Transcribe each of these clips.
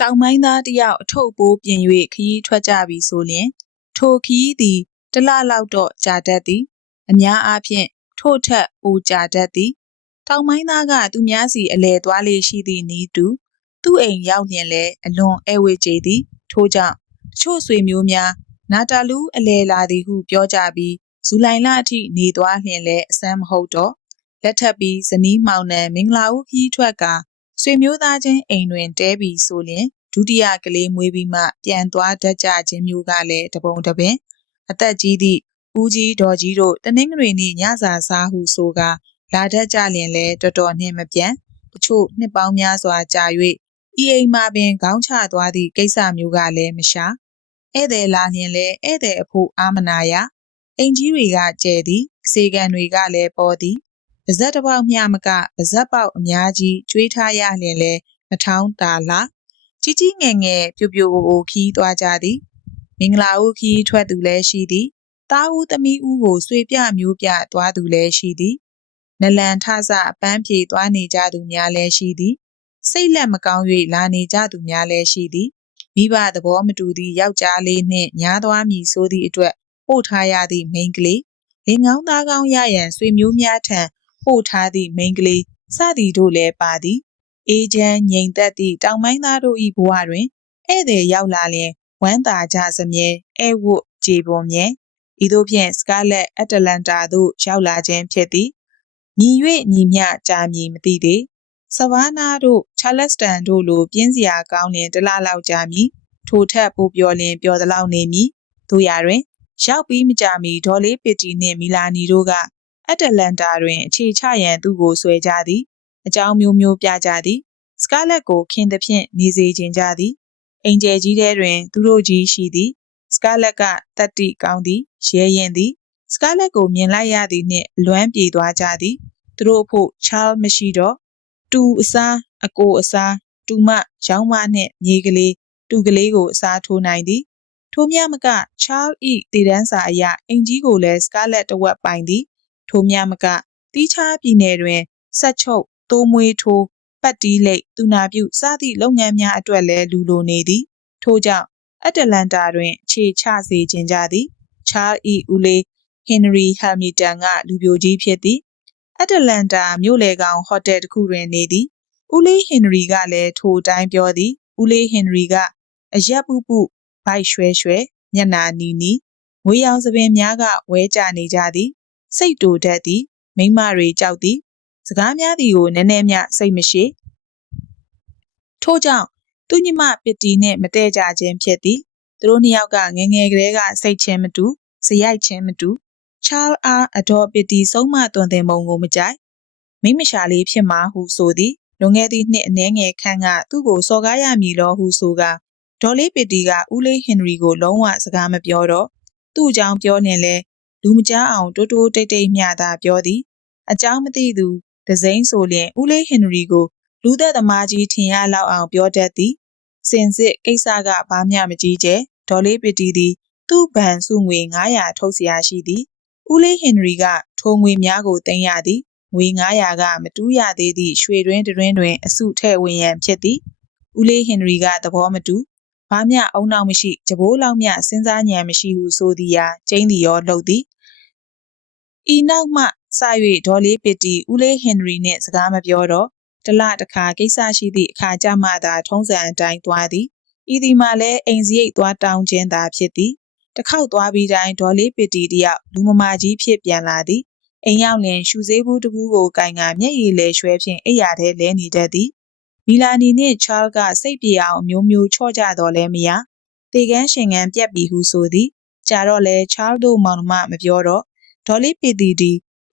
တောင်ပိုင်းသားတစ်ယောက်အထုပ်ပိုးပြင်၍ခရီးထွက်ကြပြီဆိုလျှင်ထိုခရီးသည်တစ်လလောက်တော့ကြာတတ်သည် အများအားဖြင့်ထို့ထက်ပိုကြာတတ်သည် တောင်ပိုင်းသားကသူများစီအလဲသွားလေရှိသည့်နီးတူသူ့အိမ်ရောက်လျင်လည်းအလွန်အဲဝေကြသည် ထို့ကြောင့်တချို့ဆွေမျိုးများနာတာလူအလဲလာသည်ဟုပြောကြပြီးဇူလိုင်လအထိနေသွားလျင်လည်းအဆန်းမဟုတ်တော့လက်ထပ်ပြီးဇနီးမောင်နှံမင်္ဂလာဦးခီးထွက်က ဆွေမျိုးသားချင်းအိမ်တွင်တဲပြီးဆိုလျင်ဒုတိယကလေးမွေးပြီးမှ ပြန်သွားတတ်ကြခြင်းမျိုးကလည်းတပုံတပင်အသက်ကြီးသည့်ဦးကြီးဒေါ်ကြီးတို့တနင်္ဂနွေနေ့ညစာစားဟုဆိုကာလာတတ်ကြလျင်လည်းတော်တော်နှင့်မပြန်တချို့နှစ်ပေါင်းများစွာကြာ၍ဤအိမ်မှာပင်ခေါင်းချသွားသည့်ကိစ္စမျိုးကလည်းမရှာဧည့်သည်လာလျင်လည်းဧည့်သည်အဖို့အာမနာရအိမ်ကြီးတွေကကျဲသည်အစေခံတွေကလည်းပေါ်သည် ပါဇက်တစ်ပေါက်မျှမကပါဇက်ပေါက်အများကြီးကျွေးထားရလျင်လည်းနှထောင်းတာလာကြီးကြီးငယ်ငယ်ပြိုပြိုအိုခီးသွားကြသည်မင်္ဂလာဦးခီးထွက်သူလည်းရှိသည်တားဦးသမီးဦးကိုဆွေပြမျိုးပြသွားသူလည်းရှိသည်နလန်ထဆပန်းဖြေသွားနေကြသူများလည်းရှိသည်စိတ်လက်မကောင်း၍လာနေကြသူများလည်းရှိသည်မိဘသဘောမတူသည့်ယောက်ျားလေးနှင့်ညားသွားမည်ဆိုသည့်အတွက်ပို့ထားရသည့်မိန်းကလေးလင်ကောင်းသားကောင်းရရန်ဆွေမျိုးများထံ ပို့ထားသည့်မိန်းကလေးစသည်တို့လည်းပါသည်အေဂျန်ငိမ်သက်သည့်တောင်ပိုင်းသားတို့၏ဘဝတွင်ဧည့်သည်ရောက်လာလျင်ဝမ်းသာကြစမြဲအဲဝတ်ကြေပွန်မြဲဤသို့ဖြင့်စကားလက်အတ္တလန်တာသို့ရောက်လာခြင်းဖြစ်သည်ညီ၍ညီမျှကြာမည်မသိသေးဆဗာနာတို့ချာလက်စတန်တို့လိုပြင်းစရာကောင်းလျင်တလလောက်ကြာမည်ထိုထက်ပိုပြောလျင်ပြောသလောက်နေမည်တို့ရတွင် ရောက်ပြီးမကြမီဒေါ်လေးပစ်တီနှင့်မီလာနီတို့က အတ္တလန်တာတွင်အခြေချရန်သူ့ကိုဆွဲကြသည်အကြောင်းမျိုးမျိုးပြကြသည်စကားလက်ကိုခင်းသဖြင့်နေစေခြင်းကြသည်အင်ဂျယ်ကြီးထဲတွင် သူတို့ကြီးရှိသည်စကားလက်ကတတ္တိကောင်းသည်ရဲရင်သည်စကားလက်ကိုမြင်လိုက်ရသည်နှင့်လွမ်းပြေသွားကြသည်သူတို့အဖို့ချားမရှိတော့တူအစားအကိုအစားတူမရောင်းမနှင့်မြေကလေးတူကလေးကိုအစားထိုးနိုင်သည်ထိုမြမကချားဤတည်တန်းစာအရအင်ကြီးကိုလည်းစကားလက်တဝက်ပိုင်သည် ထိုမြမကတီးခြားပြည်နယ်တွင်ဆက်ချုပ်တိုးမွေးထိုးပတ်တီးလိတ်တူနာပြုစသည့်လုပ်ငန်းများအတွက်လည်းလူလိုနေသည်ထို့ကြောင့်အတ္တလန်တာတွင်အခြေချစေခြင်းကြသည်ချားဤဦးလေးဟင်နရီဟယ်မီတန်ကလူပြိုကြီးဖြစ်သည်အတ္တလန်တာမြို့လေကောင်ဟိုတယ်တစ်ခုတွင်နေသည်ဦးလေးဟင်နရီကလည်းထိုအတိုင်းပြောသည်ဦးလေးဟင်နရီကအရက်ပူပူဘိုက်ရွှဲရွှဲမျက်နာနီနီငွေရောင်သပင်များကဝဲကြနေကြသည် စိတ်တူတတ်သည်မိမတွေကြောက်သည်စကားများသည်ကိုနည်းနည်းမျှစိတ်မရှိထို့ကြောင့်သူညီမပစ်တီနှင့်မတည့်ကြခြင်းဖြစ်သည်သူတို့နှစ်ယောက်ကငငယ်ကလေးကစိတ်ချင်းမတူဇရိုက်ချင်းမတူချားအားအဒေါ်ပစ်တီဆုံးမတွင်တင်ပုံကိုမကြိုက်မိမရှာလေးဖြစ်မှာဟုဆိုသည်လွန်ခဲ့သည့်နှစ်အနည်းငယ်ခန့်ကသူ့ကိုစော်ကားရမည်လောဟုဆိုကဒေါ်လေးပစ်တီကဦးလေးဟင်နရီကိုလုံးဝစကားမပြောတော့သူ့အကြောင်းပြောနေလဲ လူမကြားအောင်တိုးတိုးတိတ်တိတ်မျှသာပြောသည်အကြောင်းမသိသူဒဇိန်ဆိုလျင်ဦးလေးဟင်နရီကိုလူသက်သမားကြီးထင်ရလောက်အောင်ပြောတတ်သည်စင်စစ်ကိစ္စကဘာမျှမကြီးကျယ်ဒေါ်လေးပတီသည်သူ့ဗန်စုငွေ900ထုတ်เสียရှိသည်ဦးလေးဟင်နရီကထိုငွေများကိုတင်ရသည်ငွေ900ကမတူးရသေးသည့်ရွှေတွင်းတွင်းတွင်အစုထဲ့ဝင်ရန်ဖြစ်သည်ဦးလေးဟင်နရီကသဘောမတူဘာမျှအုံနောက်မရှိကြဘိုးလောက်မျှစဉ်းစားဉာဏ်မရှိဟုဆိုသည်ရာကျင်းသည်ရောလှုပ်သည် ဤနောက်မှစ၍ဒေါ်လေးပစ်တီဦးလေးဟင်နရီနှင့်စကားမပြောတော့တလတခါကိစ္စရှိသည့်အခါကြမှသာထုံးစံအတိုင်းသွားသည်ဤဒီမှာလည်းအိမ်စရိတ်သွားတောင်းခြင်းသာဖြစ်သည်တစ်ခေါက်သွားပြီးတိုင်းဒေါ်လေးပစ်တီတယောက်လူမမာကြီးဖြစ်ပြန်လာသည်အိမ်ရောက်လင်ရှူစေးဘူးတကူးကိုကင်ကမျက်ရည်လဲရွှဲဖြင့်အိယာထဲလဲနေတတ်သည်မီလာနီနှင့်ချားကစိတ်ပြေအောင်အမျိုးမျိုးချော့ကြတော့လဲမရတေကန်းရှင်ကန်းပြက်ပြီးဟုဆိုသည် ကြာတော့လဲချားတို့မောင်နှမမပြောတော့ ဒေါ်လေးပီတီဒီ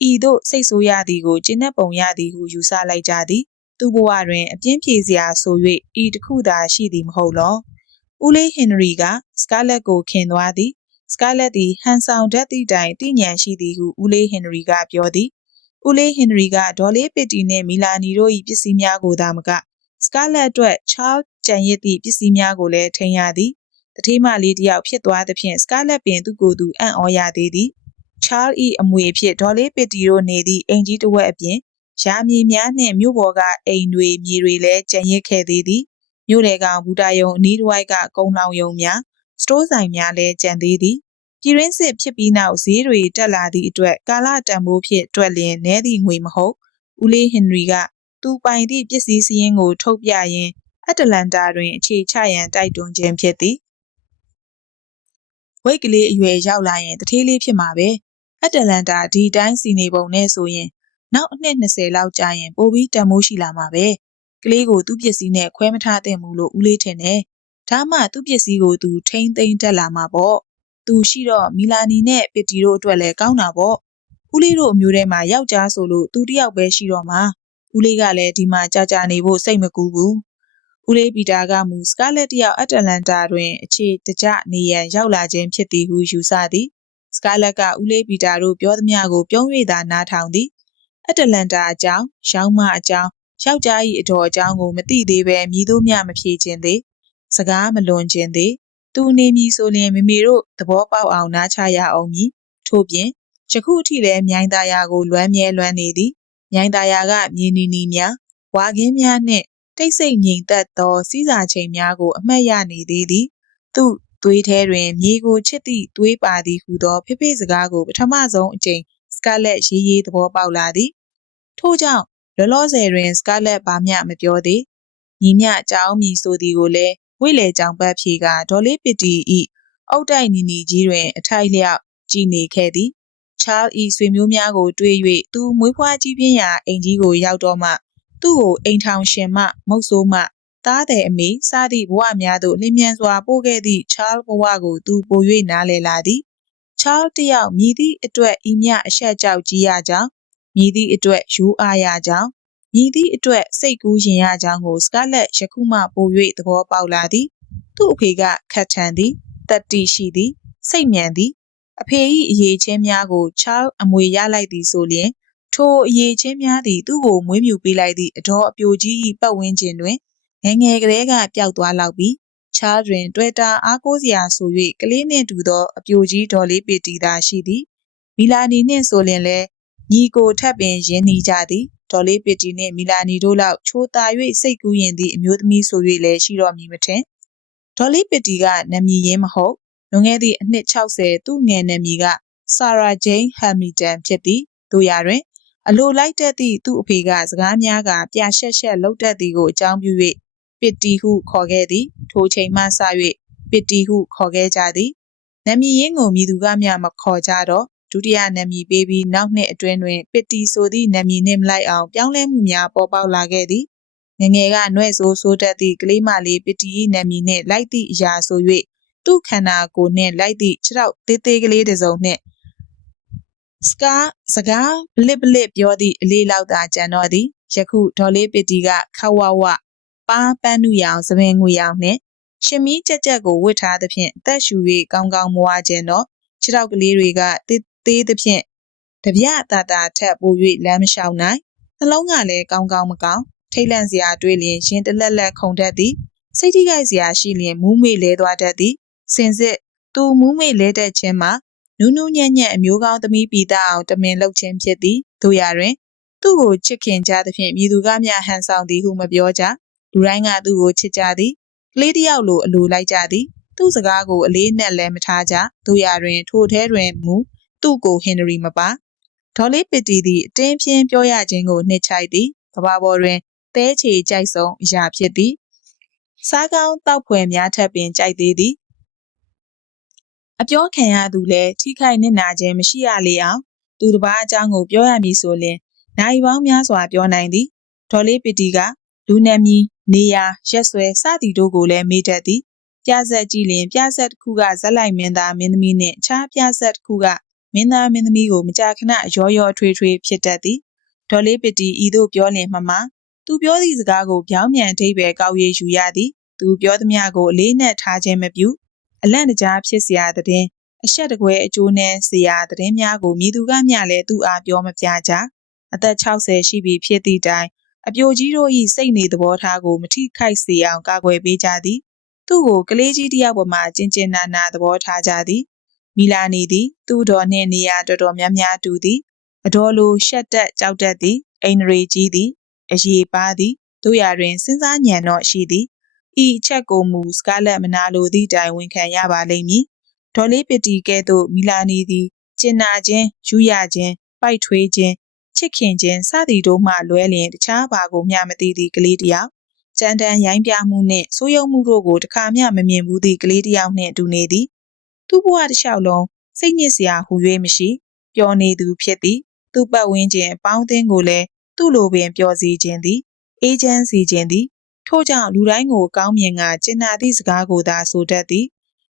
ဤသို့စိတ်ဆိုးရသည်ကိုကျင်းတဲ့ပုံရသည်ဟုယူဆလိုက်ကြသည်သူ့ဘဝတွင်အပြင်းပြေစရာဆို၍ဤတစ်ခုသာရှိသည်မဟုတ်လောဦးလေးဟင်နရီကစကားလက်ကိုခင်သွားသည်စကားလက်သည်ဟန်ဆောင်တတ်သည့်တိုင်သိဉာဏ်ရှိသည်ဟုဦးလေးဟင်နရီကပြောသည်ဦးလေးဟင်နရီကဒေါ်လေးပစ်တီနှင့်မီလာနီတို့၏ပစ္စည်းများကိုသာမကစကားလက်အတွက်ချားကြံရစ်သည့်ပစ္စည်းများကိုလည်းထိန်းရသည်တထေးမလေးတယောက်ဖြစ်သွားသဖြင့်စကားလက်ပင်သူ့ကိုယ်သူအံ့ဩရသေးသည် ချား၏အမွေအဖြစ်ဒေါ်လေးပစ်တီတို့နေသည့်အင်ကြီးတစ်ဝက်အပြင်ရာမြေများနှင့်မြို့ပေါ်ကအိမ်တွေမြေတွေလည်းကျန်ရစ်ခဲ့သေးသည်မြို့လေကောင်ဘူတာယုံအနီးတစ်ဝိုက်ကကုန်းလောင်ယုံများစတိုးဆိုင်များလည်းကျန်သေးသည်ပြည်ရင်းစစ်ဖြစ်ပြီးနောက်ဈေးတွေတက်လာသည့်အတွက်ကာလတန်ဖိုးဖြင့်တွက်လျင်နည်းသည့်ငွေမဟုတ်ဦးလေးဟင်နရီကသူပိုင်သည့်ပစ္စည်းစည်းရင်းကိုထုတ်ပြရင်းအတ္တလန်တာတွင်အခြေချရန်တိုက်တွန်းခြင်းဖြစ်သည်ဝိတ်ကလေးအရွယ်ရောက်လာရင်တထေးလေးဖြစ်မှာပဲ အတ္တလန်တာဒီတိုင်းစီနေပုံနဲ့ဆိုရင်နောက်အနှစ်20လောက်ကြာရင်ပိုပြီးတန်မိုးရှိလာမှာပဲကလေးကိုသူ့ပစ္စည်းနဲ့ခွဲမထားသင့်ဘူးလို့ဦးလေးထင်တယ်ဒါမှသူ့ပစ္စည်းကိုသူထိမ့်သိမ့်တက်လာမှာပေါ့သူရှိတော့မီလာနီနဲ့ပစ်တီတို့အတွက်လည်းကောင်းတာပေါ့ဦးလေးတို့အမျိုးထဲမှာယောက်ျားဆိုလို့သူတယောက်ပဲရှိတော့မှာဦးလေးကလည်းဒီမှာကြာကြာနေဖို့စိတ်မကူဘူးဦးလေးပီတာကမူစကားလက်တယောက်အတ္တလန်တာတွင်အခြေတကျနေရန်ရောက်လာခြင်းဖြစ်သည်ဟုယူဆသည် စကားလက်ကဦးလေးပီတာတို့ပြောသမျှကိုပြုံး၍သာနားထောင်သည်အတ္တလန်တာအကြောင်းရောင်းမအကြောင်းယောက်ျား၏အတော်အကြောင်းကိုမသိသေးပဲမြည်တို့မျှမဖြေခြင်းသေးစကားမလွန်ခြင်းသေးသူနေမည်ဆိုလျင်မမေတို့သဘောပေါက်အောင်နားချရအောင်မည်ထို့ပြင်ယခုအထိလည်းမြိုင်သားယာကိုလွမ်းမြဲလွမ်းနေသည်မြိုင်သားယာကမြေနီနီများဝါခင်းများနှင့်တိတ်ဆိတ်ငြိမ်သက်သောစီးစာချိန်များကိုအမှတ်ရနေသေးသည်သူ့ သွေးထဲတွင် မြေကိုချစ်သည့်သွေးပါသည်ဟုသောဖိဖိစကားကို ပထမဆုံးအကြိမ်စကာလက်ရေးရေးသဘောပေါက်လာသည်ထို့ကြောင့်လောလောဆယ်တွင်စကာလက်ဘာမျှမပြောသေးညီမျှအကြောင်းမီဆိုသည်ကိုလည်းဝိလေကြောင်ပတ်ဖြေကဒေါ်လေးပစ်တီဤအုတ်တိုက်နီနီကြီးတွင် အထိုက်လျောက်ကြည်နေခဲ့သည်ချားဤဆွေမျိုးများကိုတွေ့၍သူမွေးဖွားကြီးပြင်းရာအိမ်ကြီးကိုရောက်တော့မှသူ့ကိုအိမ်ထောင်ရှင်မှမုတ်ဆိုးမှ သားတဲ့အမေစသည့်ဘဝများသို့လျင်မြန်စွာပို့ခဲ့သည့်ချားဘဝကိုသူပို၍နားလည်လာသည်ချားတယောက်မြည်သည့်အတွက်ဤမြအဆက်ကြောက်ကြီးရကြောင်းမြည်သည့်အတွက်ယူအားရကြောင်းမြည်သည့်အတွက်စိတ်ကူးရင်ရကြောင်းကိုစကာလက်ယခုမှပို၍သဘောပေါက်လာသည်သူ့အဖေကခတ်ထန်သည်တတိရှိသည်စိတ်မြန်သည်အဖေ၏အရေးချင်းများကိုချားအမွေရလိုက်သည်ဆိုလျင်ထိုအရေးချင်းများသည်သူ့ကိုမွေးမြူပေးလိုက်သည့်အတော်အပြိုကြီး၏ပတ်ဝန်းကျင်တွင် ငယ်ငယ်ကလေးကပျောက်သွားလောက်ပြီးချားတွင်တွေ့တာအားကိုးစရာဆို၍ကလေးနှင့်တူသောအပြိုကြီးဒေါ်လေးပေတီသာရှိသည်မီလာနီနှင့်ဆိုလျင်လည်းညီကိုထပ်ပင်ရင်းနှီးကြသည်ဒေါ်လေးပီတီနှင့်မီလာနီတို့လောက်ချိုးတာ၍စိတ်ကူးရင်သည့်အမျိုးသမီးဆို၍လည်းရှိတော်မူမထင်ဒေါ်လေးပီတီကနာမည်ရင်းမဟုတ်လွန်ခဲ့သည့်အနှစ်60သူ့ငယ်နာမည်ကဆာရာဂျိန်းဟမ်မီတန်ဖြစ်သည်တို့ရတွင်အလိုလိုက်တတ်သည့်သူ့အဖေကစကားများကပြရှက်ရှက်လှုပ်တတ်သည်ကိုအကြောင်းပြု၍ ပစ်တီဟုခေါ်ခဲ့သည် ထိုချိန်မှစ၍ပစ်တီဟုခေါ်ခဲ့ကြသည်နာမည်ရင်းကိုမြည်သူကမျှမခေါ်ကြတော့ဒုတိယနာမည်ပေးပြီးနောက်နှစ်အတွင်းတွင်ပစ်တီဆိုသည့်နာမည်နှင့်မလိုက်အောင်ပြောင်းလဲမှုများပေါ်ပေါက်လာခဲ့သည်ငငယ်ကနှဲ့ဆိုးဆိုးတတ်သည့်ကလေးမလေးပစ်တီ၏နာမည်နှင့်လိုက်သည့်အရာဆို၍သူ့ခန္ဓာကိုယ်နှင့်လိုက်သည့်ခြေထောက်သေးသေးကလေးတစ်စုံနှင့်စကားစကားဘလစ်ဘလစ်ပြောသည့်အလေးလောက်သာကြံတော့သည်ယခုဒေါ်လေးပစ်တီကခဝဝ ပါပန်းနုရောင်သပင်ငွေရောင်နှင့်ရှင်မီကြက်ကြက်ကိုဝတ်ထားသဖြင့်အသက်ရှူ၍ကောင်းကောင်းမွားခြင်းတော့ခြေထောက်ကလေးတွေကသေးသေးသဖြင့်တပြတာတာထက်ပို၍လမ်းမလျှောက်နိုင်နှလုံးကလည်းကောင်းကောင်းမကောင်းထိတ်လန့်စရာတွေးလျင်ရင်တလက်လက်ခုန်တတ်သည်စိတ်ထိခိုက်စရာရှိလျင်မူးမေ့လဲသွားတတ်သည်စင်စစ်သူမူးမေ့လဲတတ်ခြင်းမှာနူးနူးညံ့ညံ့အမျိုးကောင်းသမီးပီတာအောင်တမင်လှုပ်ခြင်းဖြစ်သည်တို့ရတွင် သူ့ကိုချစ်ခင်ကြသဖြင့်မြည်သူကမျှဟန်ဆောင်သည်ဟုမပြောကြ လူတိုင်းကသူ့ကိုချစ်ကြသည်ကလေးတယောက်လိုအလိုလိုက်ကြသည် သူ့စကားကိုအလေးနဲ့လည်းမထားကြတို့ရတွင် ထိုထဲတွင်မူသူ့ကိုဟင်နရီမပါဒေါ်လေးပစ်တီသည်အတင်းဖြင်းပြောရခြင်းကိုနှစ်ချိုက်သည်ကဘာပေါ်တွင်သဲချေကြိုက်ဆုံးအရာဖြစ်သည်စားကောင်းတောက်ဖွယ်များထပ်ပင်ကြိုက်သေးသည်အပြောခံရသူလည်းထိခိုက်နစ်နာခြင်းမရှိရလေအောင်သူတစ်ပါးအကြောင်းကိုပြောရမည်ဆိုရင်နိုင်ပေါင်းများစွာပြောနိုင်သည်ဒေါ်လေးပီတီကလူနာမည် နေရာရက်ဆွဲစသည်တို့ကိုလည်းမေးတတ်သည်ပြဆက်ကြည့်လင်ပြဆက်တစ်ခုကဇက်လိုက်မင်းသားမင်းသမီးနှင့်အခြားပြဆက်တစ်ခုကမင်းသားမင်းသမီးကိုမကြာခဏရောရောထွေးထွေးဖြစ်တတ်သည်ဒေါ်လေးပတီဤသို့ပြောလင်မှမှသူပြောသည့်စကားကိုပြောင်းပြန်အဓိပ္ပာယ်ကောက်ရယူရသည်သူပြောသမျှကိုအလေးနက်ထားခြင်းမပြုအလန့်တကြားဖြစ်เสียတဲ့အဆက်တကွဲအကျိုးနဲ့เสียတဲ့များကိုမြည်သူကမျှလည်းသူ့အားပြောမပြကြအသက်60ရှိပြီဖြစ်သည့်တိုင် အပြိုကြီးတို့၏စိတ်နေသဘောထားကိုမထိခိုက်စေအောင်ကာကွယ်ပေးကြသည်သူ့ကိုကလေးကြီးတယောက်ပေါ်မှာကျင်ကျင်နာနာသဘောထားကြသည်မီလာနီသည် သူ့တော်နှင့်နေရာတော်တော်များများတူသည်အတော်လိုရှက်တက်ကြောက်တတ်သည်အိန္ဒြေကြီးသည်အရေးပါသည်တို့ရာတွင်စဉ်းစားညံတော့ရှိသည်ဤအချက်ကိုမူစကားလက်မနာလိုသည့်တိုင်ဝန်ခံရပါလိမ့်မည်ဒေါ်လေးပတီကဲ့သို့မီလာနီသည်ကျင်နာခြင်းယူရခြင်းပိုက်ထွေးခြင်း ချစ်ခင်ခြင်းစသည်တို့မှလွဲလျင်တခြားဘာကိုမျှမသိသည့်ကလေးတစ်ယောက်ကြမ်းတမ်းရိုင်းပြမှုနှင့်ဆိုးရုံမှုတို့ကိုတခါမျှမမြင်ဘူးသည့်ကလေးတစ်ယောက်နှင့်တူနေသည်သူ့ဘဝတစ်လျှောက်လုံးစိတ်ညစ်စရာဟူ၍မရှိပျော်နေသူဖြစ်သည်သူ့ပတ်ဝန်းကျင်အပေါင်းအသင်းကိုလည်းသူ့လိုပင်ပျော်စေခြင်းသည်အေဂျင့်စီခြင်းသည်ထို့ကြောင့်လူတိုင်းကိုကောင်းမြင်ကကျင်နာသည့်စကားကိုသာဆိုတတ်သည်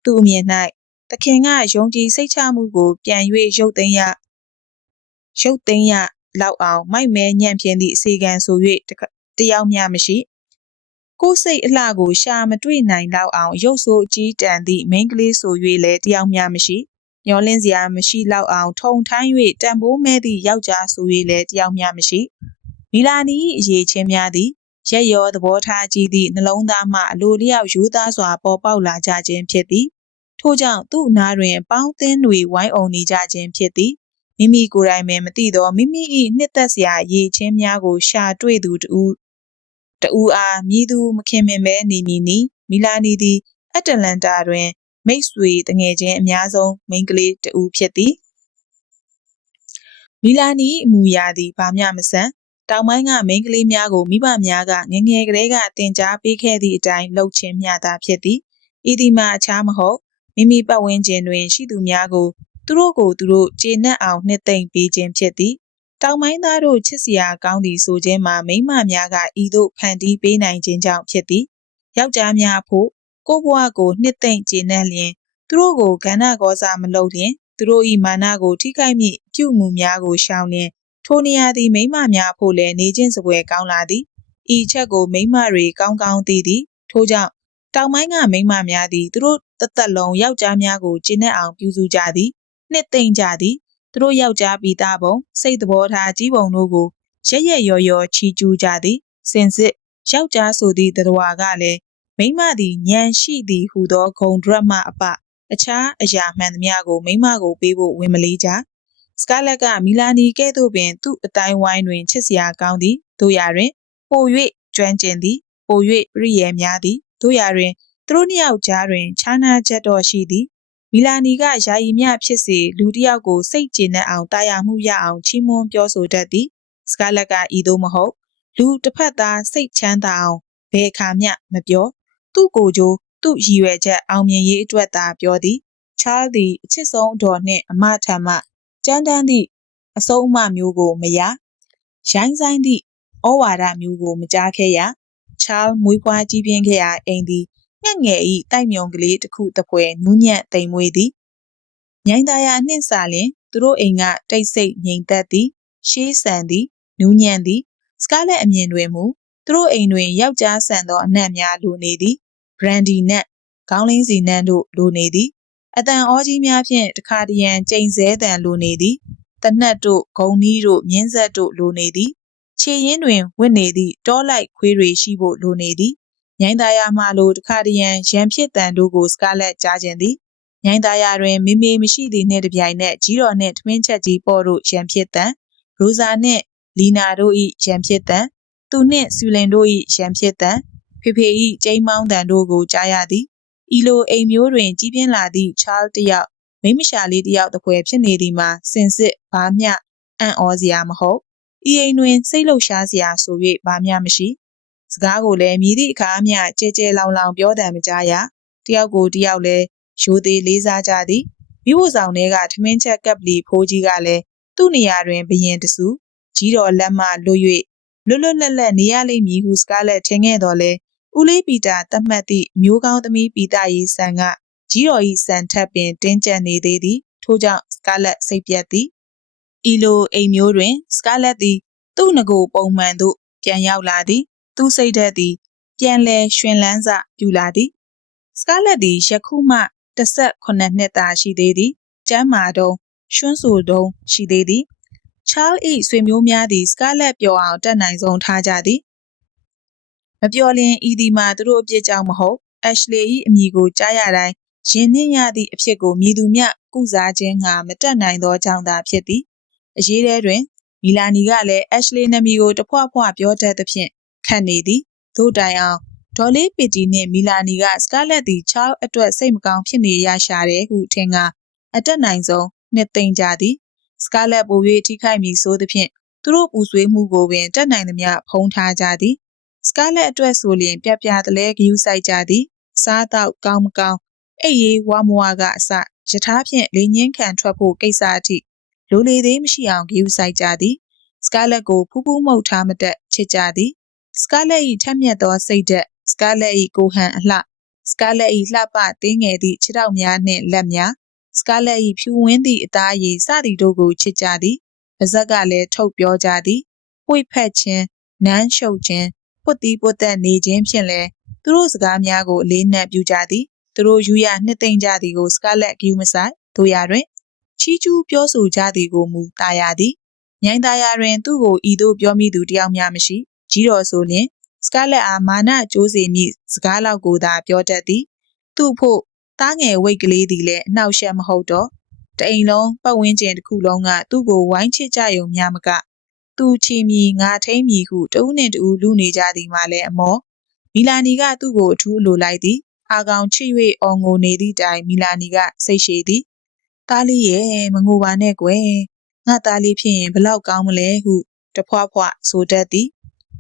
သူ့အမြင်၌သခင်ကယုံကြည်စိတ်ချမှုကိုပြန်၍ရုပ်သိမ်းရရုပ်သိမ်းရ လောက်အောင်မိုက်မဲညံ့ပြင်းသည့်အစီကံဆို၍တယောက်မျှမရှိကိုယ်စိတ်အလှကိုရှာမတွေ့နိုင်တော့အောင်ရုပ်ဆိုးအကြီးတန်သည့်မိန်းကလေးဆို၍လည်းတယောက်မျှမရှိမျောလင်းစရာမရှိလောက်အောင်ထုံထိုင်း၍တန်ဖိုးမဲသည့်ယောက်ျားဆို၍လည်းတယောက်မျှမရှိမီလာနီ၏အရေးချင်းများသည်ရက်ရောသဘောထားကြည့်သည့်နှလုံးသားမှအလိုလျောက်ယူသားစွာပေါ်ပေါက်လာကြခြင်းဖြစ်သည်ထို့ကြောင့်သူ့နားတွင်ပေါင်းသင်းတွေဝိုင်းအုံနေကြခြင်းဖြစ်သည် မိမိကိုယ်တိုင်ပင်မသိသောမိမိ၏နှစ်သက်စရာရည်ချင်းများကို ရှာတွေ့သူတူတူအားမြည်သူမခင်မင်ပဲနေမည်နီမီလာနီသည်အတလန်တာတွင် မိတ်ဆွေတငယ်ချင်းအများဆုံးမိန်းကလေးတူဖြစ်သည်မီလာနီအမူအရာသည်ဘာမျှမဆန်တောင်ပိုင်းကမိန်းကလေးများကိုမိဘများကငငယ်ကလေးကတင် जा ပေးခဲ့သည့်အတိုင်းလှုပ်ခြင်းမျှသာဖြစ်သည်ဤသည်မှာအခြားမဟုတ်မိမိပတ်ဝန်းကျင်တွင်ရှိသူများကို သူတို့ကိုသူတို့ကျေနပ်အောင်နှစ်သိမ့်ပေးခြင်းဖြစ်သည်တောင်ပိုင်းသားတို့ချစ်စရာကောင်းသည်ဆိုခြင်းမှာမိမများကဤသို့ဖန်တီးပေးနိုင်ခြင်းကြောင့်ဖြစ်သည်ယောက်ျားများဖို့ကိုဘွားကိုနှစ်သိမ့်ကျေနပ်လျင်သူတို့ကိုကဏ္ဍကောစားမလုပ်လျင်သူတို့၏မာနကိုထိခိုက်မိပြုမှုများကိုရှောင်လျင်ထိုနေရာသည်မိမများဖို့လည်းနေခြင်းစပွဲကောင်းလာသည်ဤချက်ကိုမိမတွေကောင်းကောင်းသိသည်ထို့ကြောင့်တောင်ပိုင်းကမိမများသည်သူတို့တသက်လုံးယောက်ျားများကိုကျင့်တဲ့အောင်ပြုစုကြသည် နှစ်သိမ့်ကြသည်သူတို့ယောက်ျားပိသားပုံစိတ်သဘောထားကြီးပုံတို့ကိုရရရော်ရော်ချီကျူးကြသည်စင်စစ်ယောက်ျားဆိုသည့်တရားကလည်းမိမသည်ညံရှိသည်ဟူသောဂုံဒရက်မှအပအခြားအရာမှန်သမျှကိုမိမကိုပေးဖို့ဝင်မလေးကြစကာလက်ကမီလာနီကဲ့သို့ပင်သူ့အတိုင်းဝိုင်းတွင်ချစ်စရာကောင်းသည်တို့ရာတွင်ပို၍ကျွမ်းကျင်သည်ပို၍ပြည့်ရည်များသည်တို့ရာတွင်သူတို့နှစ်ယောက်ကြားတွင်ခြားနာချက်တော်ရှိသည် မီလာနီကယာယီမြဖြစ်စေလူတစ်ယောက်ကိုစိတ်ကျေနပ်အောင်တာယာမှုရအောင်ချီးမွမ်းပြောဆိုတတ်သည်စကာလက်ကဤသို့မဟုတ် လူတစ်ဖက်သားစိတ်ချမ်းသာအောင်ဘယ်အခါမျှမပြောသူ့ကိုယ်ကျိုးသူ့ရည်ရွယ်ချက်အောင်မြင်ရေးအတွက်သာပြောသည်ချားသည်အချစ်ဆုံးအတော်နှင့်အမထံမှကြမ်းတမ်းသည့်အဆုံးအမမျိုးကိုမရရိုင်းဆိုင်သည့်ဩဝါဒမျိုးကိုမကြားခဲ့ရချားမွေးဖွားကြီးပြင်းခဲ့ရာအိမ်သည် ငှက်ငယ်ဤတိုက်မြုံကလေးတစ်ခုတစ်ပွဲနူးညံ့တိမ်မွေးသည်ညိုင်းသားရနှင့်စာလင်သူတို့အိမ်ကတိတ်ဆိတ်ငြိမ်သက်သည်ရှေးဆန်သည်နူးညံ့သည်စကားလက်အမြင်တွင်မူသူတို့အိမ်တွင်ယောက်ျားဆန်သောအနံ့များလိုနေသည်ဘရန်ဒီနတ်ခေါင်းလင်းစီနန်းတို့လိုနေသည်အတန်အောကြီးများဖြင့်တခါတရံကြိမ်ဆဲတန်လိုနေသည်တနတ်တို့ဂုံနီးတို့မြင်းဆက်တို့လိုနေသည်ခြေရင်းတွင်ဝစ်နေသည့်တောလိုက်ခွေးတွေရှိဖို့လိုနေသည် ညိုင်းသားရမှလိုတခါတရံရံဖြစ်တန်တို့ကိုစကားလက်ကြားခြင်းသည်ညိုင်းသားရတွင်မိမိမရှိသည့်နှင့်တပြိုင်နက်ကြီးတော်နှင့်ထမင်းချက်ကြီးပေါ်တို့ရံဖြစ်တန်ရိုဇာနှင့်လီနာတို့၏ရံဖြစ်တန်သူနှင့်ဆူလင်တို့၏ရံဖြစ်တန်ဖေဖေ၏ကျိန်းမောင်းတန်တို့ကိုကြားရသည်ဤလိုအိမ်မျိုးတွင်ကြီးပြင်းလာသည့်ချားလ်တယောက်မိမရှာလေးတယောက်တပွဲဖြစ်နေသည်မှာစင်စစ်ဘာမျှအံ့ဩစရာမဟုတ်ဤအိမ်တွင်စိတ်လှုပ်ရှားစရာဆို၍ဘာမျှမရှိ စကားကိုလည်းမြည်သည့်အခါမျှကြဲကြဲလောင်လောင်ပြောတံမကြားရတယောက်ကိုတယောက်လည်းရိုသေလေးစားကြသည်မိဖို့ဆောင်တွေကထမင်းချက်ကပ်လီဖိုးကြီးကလည်းသူ့နေရာတွင်ဘရင်တစုကြီးတော်လက်မှလွတ်၍လွတ်လွတ်လပ်လပ်နေရလိမ့်မည်ဟုစကားလက်ထင်ခဲ့တော်လဲဦးလေးပီတာတတ်မှတ်သည့်မျိုးကောင်းသမီးပီတာရေးဆန်ကကြီးတော်၏ဆန်ထက်ပင်တင်းကျပ်နေသေးသည်ထို့ကြောင့်စကားလက်စိတ်ပြတ်သည်ဤလိုအိမ်မျိုးတွင်စကားလက်သည်သူ့ငကိုပုံမှန်သို့ပြန်ရောက်လာသည် သူ့စိတ်ဓာတ်သည်ပြန်လဲရှင်လန်းစပြူလာသည်စကားလက်သည်ယခုမှ18နှစ်သာရှိသေးသည်ကျမ်းမာတုံးရွှန်းဆိုတုံးရှိသေးသည်ချားလ်၏ဆွေမျိုးများသည်စကားလက်ပြောအောင်တက်နိုင်ဆုံးထားကြသည်မပြောလင်ဤဒီမှာသူတို့အပြစ်ကြောင့်မဟုတ်အက်ရှလီ၏အမည်ကိုကြားရတိုင်းရင်နှင်းရသည့်အဖြစ်ကိုမြည်သူမြကုစားခြင်းငါမတက်နိုင်သောကြောင့်သာဖြစ်သည်အရေးထဲတွင်မီလာနီကလည်းအက်ရှလီနမီကိုတဖွာဖွာပြောတတ်သဖြင့် ခတ်နေသည်သို့တိုင်အောင်ဒေါ်လေးပီတီနှင့်မီလာနီကစကားလက်သည်ချောက်အတွက်စိတ်မကောင်းဖြစ်နေရရှာတယ်ဟုထင်ကအတက်နိုင်ဆုံးနှစ်သိမ့်ကြသည်စကားလက်ပို၍ထိခိုက်မည်ဆိုသဖြင့်သူတို့ပူဆွေးမှုကိုပင်တက်နိုင်သမျှဖုံးထားကြသည်စကားလက်အတွက်ဆိုလျင်ပြပြတလဲဂယူးဆိုင်ကြသည်စားတော့ကောင်းမကောင်းအိပ်ရေးဝါမဝါကအစယထာဖြင့်လေငင်းခံထွက်ဖို့ကိစ္စအထိလိုလေသေးမရှိအောင်ဂယူးဆိုင်ကြသည်စကားလက်ကိုဖူးဖူးမှုတ်ထားမတက်ချစ်ကြသည် စကားလက်၏ထက်မြက်သောစိတ်ဓာတ်စကားလက်၏ကိုဟန်အလှစကားလက်၏လှပသေးငယ်သည့်ခြေထောက်များနှင့်လက်များစကားလက်၏ဖြူဝင်းသည့်အသားရည်စသည်တို့ကိုချစ်ကြသည်ပါဇက်ကလည်းထုတ်ပြောကြသည်ပွေဖက်ခြင်းနမ်းရှုပ်ခြင်းပွတ်တီးပွတ်သက်နေခြင်းဖြင့်လည်းသူတို့စကားများကိုအလေးနက်ပြုကြသည်သူတို့ယူရနှစ်သိမ့်ကြသည်ကိုစကားလက်ဂယူမဆိုင်တို့ရတွင်ချီးကျူးပြောဆိုကြသည်ကိုမူတာရသည်မြိုင်သားရတွင်သူ့ကိုဤသို့ပြောမိသူတယောက်များမရှိ ကြီးတော်ဆိုလျင်စကားလက်အားမာနကြိုးစီမည့်စကားလောက်ကိုသာပြောတတ်သည်သူ့ဖို့သားငယ်ဝိတ်ကလေးသည်လည်းအနှောက်အယှက်မဟုတ်တော့တအိမ်လုံးပတ်ဝန်းကျင်တစ်ခုလုံးကသူ့ကိုဝိုင်းချစ်ကြယုံများမကသူချီမီငါထိမ့်မီဟုတဦးနှင့်တဦးလူနေကြသည်မှလည်းအမောမီလာနီကသူ့ကိုအထူးလိုလိုက်သည်အာကောင်ချစ်၍အော်ငိုနေသည့်တိုင်မီလာနီကစိတ်ရှည်သည်သားလေးရဲ့မငိုပါနဲ့ကွယ်ငါသားလေးဖြစ်ရင်ဘလောက်ကောင်းမလဲဟုတဖွားဖွားဆိုတတ်သည်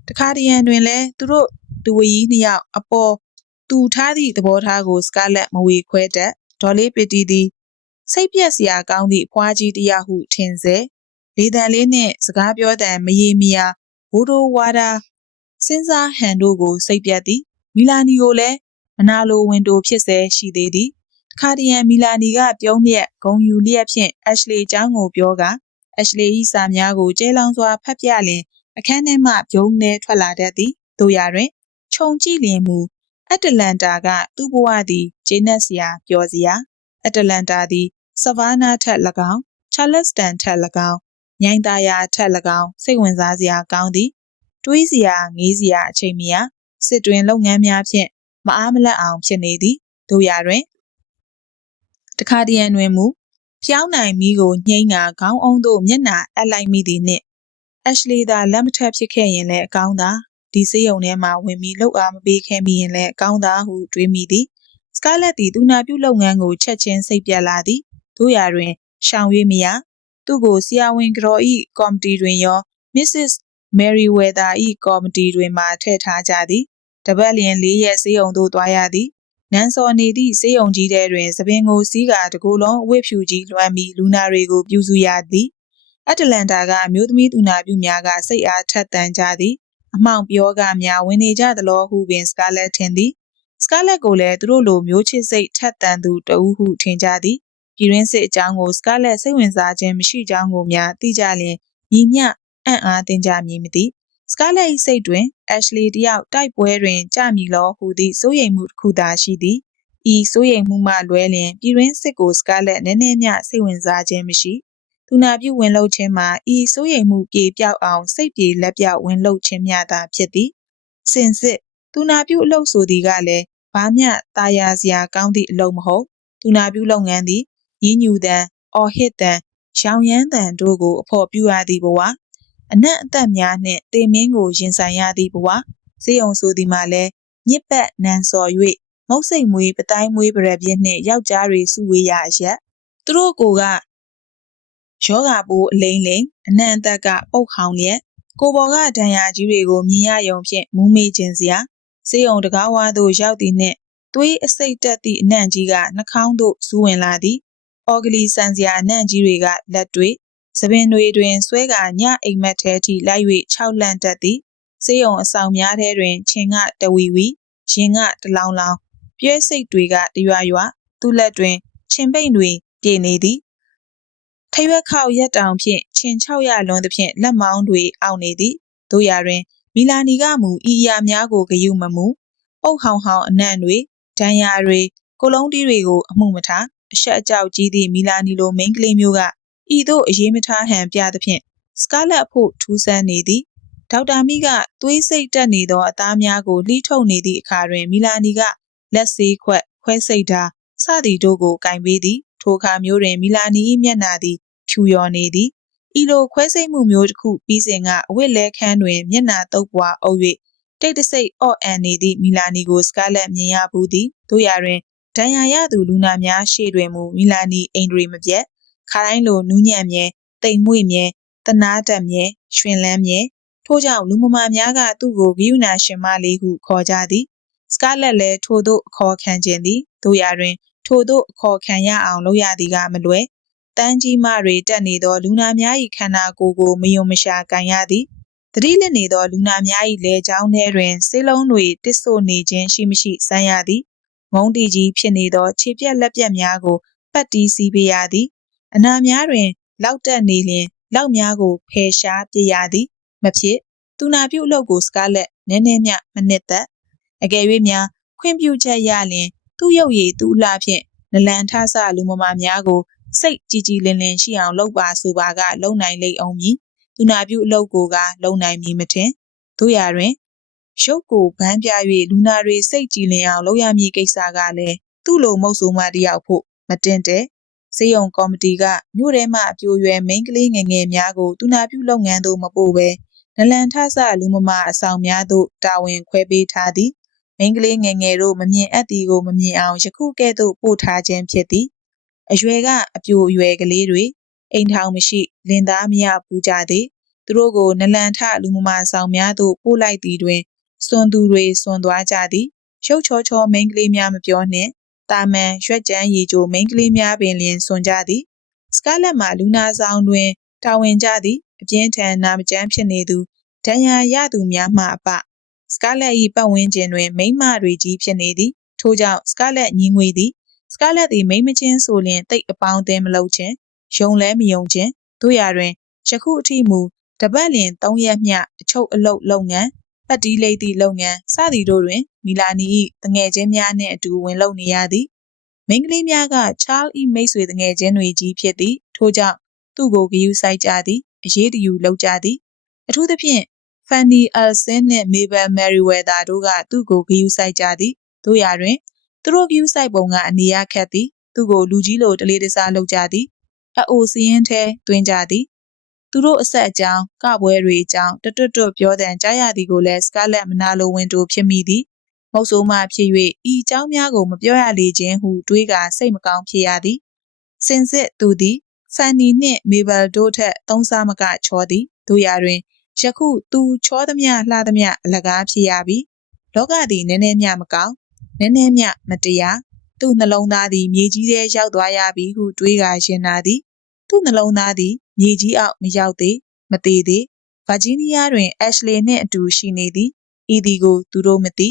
တခါတရံတွင်လည်း သူတို့သူဝကြီးနှစ်ယောက်အပေါ်သူထားသည့်သဘောထားကို စကားလက်မဝေခွဲတတ်ဒေါ်လေးပီတီသည် စိတ်ပြက်စရာကောင်းသည့်အဖွားကြီးတစ်ယောက်ဟုထင်စေလေတံလေးနှင့်စကားပြောတံမရေမရာဘိုးတို့ဝါဒစဉ်းစားဟန်တို့ကို စိတ်ပြက်သည်မီလာနီကိုလည်းမနာလိုဝင်တိုဖြစ်စေရှိသေးသည်တခါတရံမီလာနီကပြုံးလျက်ဂုံယူလျက်ဖြင့်အက်ရှလီចောင်းကိုပြောကအက်ရှလီ၏စာများကိုကျဲလောင်စွာဖတ်ပြလျင် အခန်းထဲမှပြုံးနေထွက်လာတတ်သည်တို့ရတွင်ခြုံကြည့်လျင်မူအတ္တလန်တာကသူ့ဘဝသည်ဂျေနက်စရာပျော်စရာအတ္တလန်တာသည်ဆဗာနာထက်၎င်းချာလက်စတန်ထက်၎င်းမြိုင်သားယာထက်၎င်းစိတ်ဝင်စားစရာကောင်းသည်တွေးစရာငေးစရာအချိန်မီယာစစ်တွင်လုပ်ငန်းများဖြင့်မအားမလတ်အောင်ဖြစ်နေသည်တို့ရတွင်တခါတရံတွင်မူဖျောင်းနိုင်မိကိုညှိငါခေါင်းအုံးသို့မျက်နှာအပ်လိုက်မိသည်နှင့် အက်ရှလီသာလက်မထက်ဖြစ်ခဲ့ရင်လည်းအကောင်းသာဒီစေးရုံထဲမှာဝင်ပြီးလှုပ်အားမပေးခဲ့မိရင်လည်းအကောင်းသာဟုတွေးမိသည်စကားလက်သည်သူနာပြုလုပ်ငန်းကိုချက်ချင်းစိတ်ပြက်လာသည်တို့ရာတွင်ရှောင်၍မရသူ့ကိုဆရာဝန်ကတော်၏ကော်မတီတွင်ရော Mrs. Merriweather ၏ကော်မတီတွင်မှထည့်ထားကြသည်တပတ်လျင်လေးရက်စေးရုံသို့သွားရသည်နန်းစော်နေသည့်စေးရုံကြီးထဲတွင်သပင်ကိုစီးကာတကူလုံးအဝတ်ဖြူကြီးလွှမ်းပြီးလူနာတွေကိုပြုစုရသည် အတ္တလန်တာကအမျိုးသမီးသူနာပြုများကစိတ်အားထက်သန်ကြသည်အမှောင်ပြောကများဝင်နေကြသလိုဟုပင်စကားလက်ထင်သည်စကားလက်ကိုလည်းသူတို့လိုမျိုးချစ်စိတ်ထက်သန်သူတဦးဟုထင်ကြသည်ပြည်ရင်းစစ်အကြောင်းကိုစကားလက်စိတ်ဝင်စားခြင်းမရှိကြောင်းကိုများသိကြလျင်ညီမျှအံ့အားသင်ကြမည်မသိစကားလက်၏စိတ်တွင်အက်ရှလီတယောက်တိုက်ပွဲတွင်ကြမည်လောဟုသည့်စိုးရိမ်မှုတစ်ခုသာရှိသည်ဤစိုးရိမ်မှုမှလွဲလျင်ပြည်ရင်းစစ်ကိုစကားလက်နည်းနည်းမျှစိတ်ဝင်စားခြင်းမရှိ သူနာပြုဝင်လုပ်ခြင်းမှာဤစိုးရိမ်မှုပြေပြောက်အောင် စိတ်ပြေလက်ပြောက်ဝင်လုပ်ခြင်းမျှသာဖြစ်သည်စင်စစ်သူနာပြုအလုပ်ဆိုသည်ကလည်းဘာမျှတာယာစရာကောင်းသည့်အလုပ်မဟုတ်သူနာပြုလုပ်ငန်းသည်ရင်းညူတံအော်ဟစ်တံရောင်ရမ်းတံတို့ကိုအဖို့ပြုရသည့်ဘဝအနက်အသက်များနှင့်တေမင်းကိုရင်ဆိုင်ရသည့်ဘဝစေယုံဆိုသည်မှာလည်းညစ်ပတ်နန်စော်၍မုတ်စိတ်မွေးပတိုင်းမွေးပရပြင်းနှင့်ယောက်ျားတွေစုဝေးရအရက်သူတို့ကိုက ယောဂပိုးအလိမ့်လိမ့်အနံ့အသက်ကပုတ်ခေါင်လျက်ကိုပေါ်ကဒဏ်ရာကြီးတွေကိုမြင်ရယုံဖြင့်မူးမေးခြင်းစရာစေယုံတကားဝါသို့ရောက်သည်နှင့်သွေးအစိတ်တက်သည့်အနံ့ကြီးကနှာခေါင်းသို့စူးဝင်လာသည်အော်ဂလီဆန်စရာအနံ့ကြီးတွေကလက်တွေသပင်တွေတွင်ဆွဲကညအိမ်မက်ထဲထိလိုက်၍ခြောက်လန့်တတ်သည်စေယုံအဆောင်များထဲတွင်ချင်းကတဝီဝီရင်ကတလောင်လောင်ပြဲစိတ်တွေကတရွရွသူ့လက်တွင်ချင်းပိန်တွေပြေနေသည် ထရွက်ခေါက်ရက်တောင်ဖြင့်ချင်းချောက်ရလွန်းသဖြင့်လက်မောင်းတွေအောက်နေသည်တို့ရာတွင်မီလာနီကမူဤအရာများကိုဂယုမမူအုတ်ဟောင်ဟောင်အနံ့တွေဒဏ်ရာတွေကိုလုံးတီးတွေကိုအမှုမထားအဆက်အကြောက်ကြီးသည့်မီလာနီလိုမိန်းကလေးမျိုးကဤသို့အရေးမထားဟန်ပြသဖြင့်စကားလက်အဖို့ထူးဆန်းနေသည်ဒေါက်တာမိကသွေးစိတ်တက်နေသောအသားများကိုလှီးထုတ်နေသည့်အခါတွင်မီလာနီကလက်ဆေးခွက်ခွဲစိတ်ဓာစသည်တို့ကိုကင်ပေးသည် ထိုအခါမျိုးတွင် မီလာနီ၏မျက်နှာသည် ဖြူရော်နေသည်ဤလိုခွဲစိတ်မှုမျိုးတစ်ခုပြီးစဉ်က အဝတ်လဲခန်းတွင် မျက်နှာတုပ်ပွားအုပ်၍တတိတ်တဆိတ်အော့အန်နေသည့်မီလာနီကို စကာလက်မြင်ရဘူးသည်တို့ရတွင်ဒဏ်ရာရသူလူနာများရှေ့တွင်မူမီလာနီအိမ်တွေမပြတ်ခါတိုင်းလိုနူးညံ့မြဲတိမ်မွေ့မြဲတနာတက်မြဲရွှင်လန်းမြဲထို့ကြောင့်လူမမာများကသူ့ကိုဂိယူနာရှင်မလေးဟုခေါ်ကြသည်စကာလက်လည်းထို့သို့အခေါ်ခံခြင်းသည်တို့ရတွင် ထို့သို့အခေါ်ခံရအောင်လုပ်ရသည်ကမလွယ်တန်းကြီးမတွေတက်နေသောလူနာများ၏ခန္ဓာကိုယ်ကိုမယုံမရှာကန်ရသည်တတိလက်နေသောလူနာများ၏လေချောင်းထဲတွင်ဆေးလုံးတွေတစ်ဆို့နေခြင်းရှိမရှိစမ်းရသည်ငုံတီကြီးဖြစ်နေသောခြေပြက်လက်ပြက်များကိုပတ်တီးစီးပေးရသည်အနာများတွင် လောက်တက်နေလျင်လောက်များကိုဖယ်ရှားပြရသည်မဖြစ်သူနာပြုအလုပ်ကိုစကားလက်နည်းနည်းမျှမနစ်သက်အကယ်၍များခွင့်ပြုချက်ရလျင် သူ့ရုပ်ရည်သူ့အလားဖြင့်နလန်ထဆလူမမာများကို စိတ်ကြည်ကြည်လင်လင်ရှိအောင်လုပ်ပါဆိုပါကလုံနိုင်လိမ့်အောင်မည်သူနာပြုအလုပ်ကိုကလုံနိုင်မည်မထင်တို့ရတွင်ရုပ်ကိုဗန်းပြ၍လူနာတွေစိတ်ကြည်လင်အောင်လုပ်ရမည်ကိစ္စကလည်းသူ့လိုမဟုတ်ဆိုမှတယောက်ဖို့မတင်တဲ့စေယုံကော်မတီကမြို့ထဲမှအပြိုရွယ်မိန်းကလေးငယ်ငယ်များကိုသူနာပြုလုပ်ငန်းသို့မပို့ဘဲနလန်ထဆလူမမအဆောင်များသို့တာဝန်ခွဲပေးထားသည် မိန်းကလေးငယ်ငယ်တို့မမြင်အပ်သည်ကိုမမြင်အောင်ယခုကဲ့သို့ပို့ထားခြင်းဖြစ်သည်အရွယ်ကအပြိုအရွယ်ကလေးတွေအိမ်ထောင်မရှိလင်သားမရဘူးကြသည်သူတို့ကိုနလန်ထလူမမဆောင်များသို့ပို့လိုက်သည်တွင်စွန်သူတွေစွန်သွားကြသည်ရုပ်ချောချောမိန်းကလေးများမပြောနှင့်တာမန်ရွက်ကြမ်းရီကြိုမိန်းကလေးများပင်လျင်စွန်ကြသည်စကာလက်မှလူနာဆောင်တွင်တာဝန်ကြသည်အပြင်းထန်နာမကျန်းဖြစ်နေသူဒဏ်ရာရသူများမှအပ စကာလက်၏ပတ်ဝန်းကျင်တွင်မိမတွေကြီးဖြစ်နေသည်ထို့ကြောင့်စကာလက်ညီငွေသည်စကာလက်သည်မိမချင်းဆိုလျင်တိတ်အပေါင်းအသင်းမလုပ်ခြင်းယုံလဲမယုံခြင်းတို့ရာတွင်ယခုအထိမူတပတ်လျင်၃ရက်မျှအချုပ်အလုပ်လုပ်ငန်းပတ်တီးလိတ်သည့်လုပ်ငန်းစသည်တို့တွင်မီလာနီ၏တငယ်ချင်းများနှင့်အတူဝင်လုပ်နေရသည်မိန်းကလေးများကချားလ်၏မိတ်ဆွေတငယ်ချင်းတွေကြီးဖြစ်သည်ထို့ကြောင့်သူ့ကိုဂယုစိုက်ကြသည်အရေးတယူလုပ်ကြသည်အထူးသဖြင့် ဖန်နီအယ်ဆင်းနှင့်မေဘယ်မယ်ရီဝဲသာတို့ကသူ့ကိုဂယုစိုက်ကြသည်တို့ရာတွင်သူတို့ဂယုစိုက်ပုံကအနေရခက်သည်သူ့ကိုလူကြီးလိုတလေးတစားလုပ်ကြသည်အအိုစည်းရင်ထဲတွင်းကြသည်သူတို့အဆက်အကြောင်းကပွဲတွေအကြောင်းတွတ်တွတ်တွတ်ပြောတဲ့ကြားရသည်ကိုလည်းစကာလက်မနာလိုဝင်တူဖြစ်မိသည်မဟုတ်ဆိုးမှဖြစ်၍ဤအကြောင်းများကိုမပြောရလေခြင်းဟုတွေးကာစိတ်မကောင်းဖြစ်ရသည်စင်စစ်သူသည်ဖန်နီနှင့်မေဘယ်တို့ထက်သုံးစားမကချောသည်တို့ရာတွင် ယခုသူချောသမျှလှသမျှအလကားဖြစ်ရပြီလောကသည်နည်းနည်းမျှမကောင်းနည်းနည်းမျှမတရားသူ့နှလုံးသားသည်မြေကြီးထဲရောက်သွားရပြီဟုတွေးကာရင်နာသည်သူ့နှလုံးသားသည်မြေကြီးအောက်မရောက်သေးမသေးသေးဗာဂျီးနီးယားတွင်အက်ရှလီနှင့်အတူရှိနေသည်ဤသည်ကိုသူတို့မသိ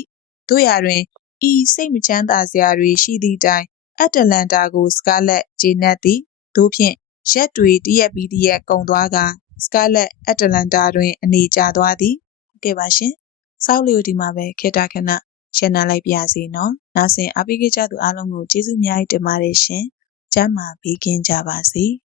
တို့ရာတွင်ဤစိတ်မချမ်းသာစရာတွေရှိသည့်တိုင်အတ္တလန်တာကိုစကာလက်ဂျေနက်သည်တို့ဖြင့်ရက်တွေတရက်ပြီးတရက်ကုံသွားက စကာလက်အတ္တလန်တာတွင် အနေကျသွားသည်ဟုတ်ကဲ့ပါရှင်စောက်လေးကိုဒီမှာပဲခေတ္တခဏရှင်းနာလိုက်ပါစေနော်နောက်ဆင်အားပေးကြသူအားလုံးကိုကျေးဇူးအများကြီးတင်ပါတယ်ရှင်ကျမ်းမာပေးကင်းကြပါစေ။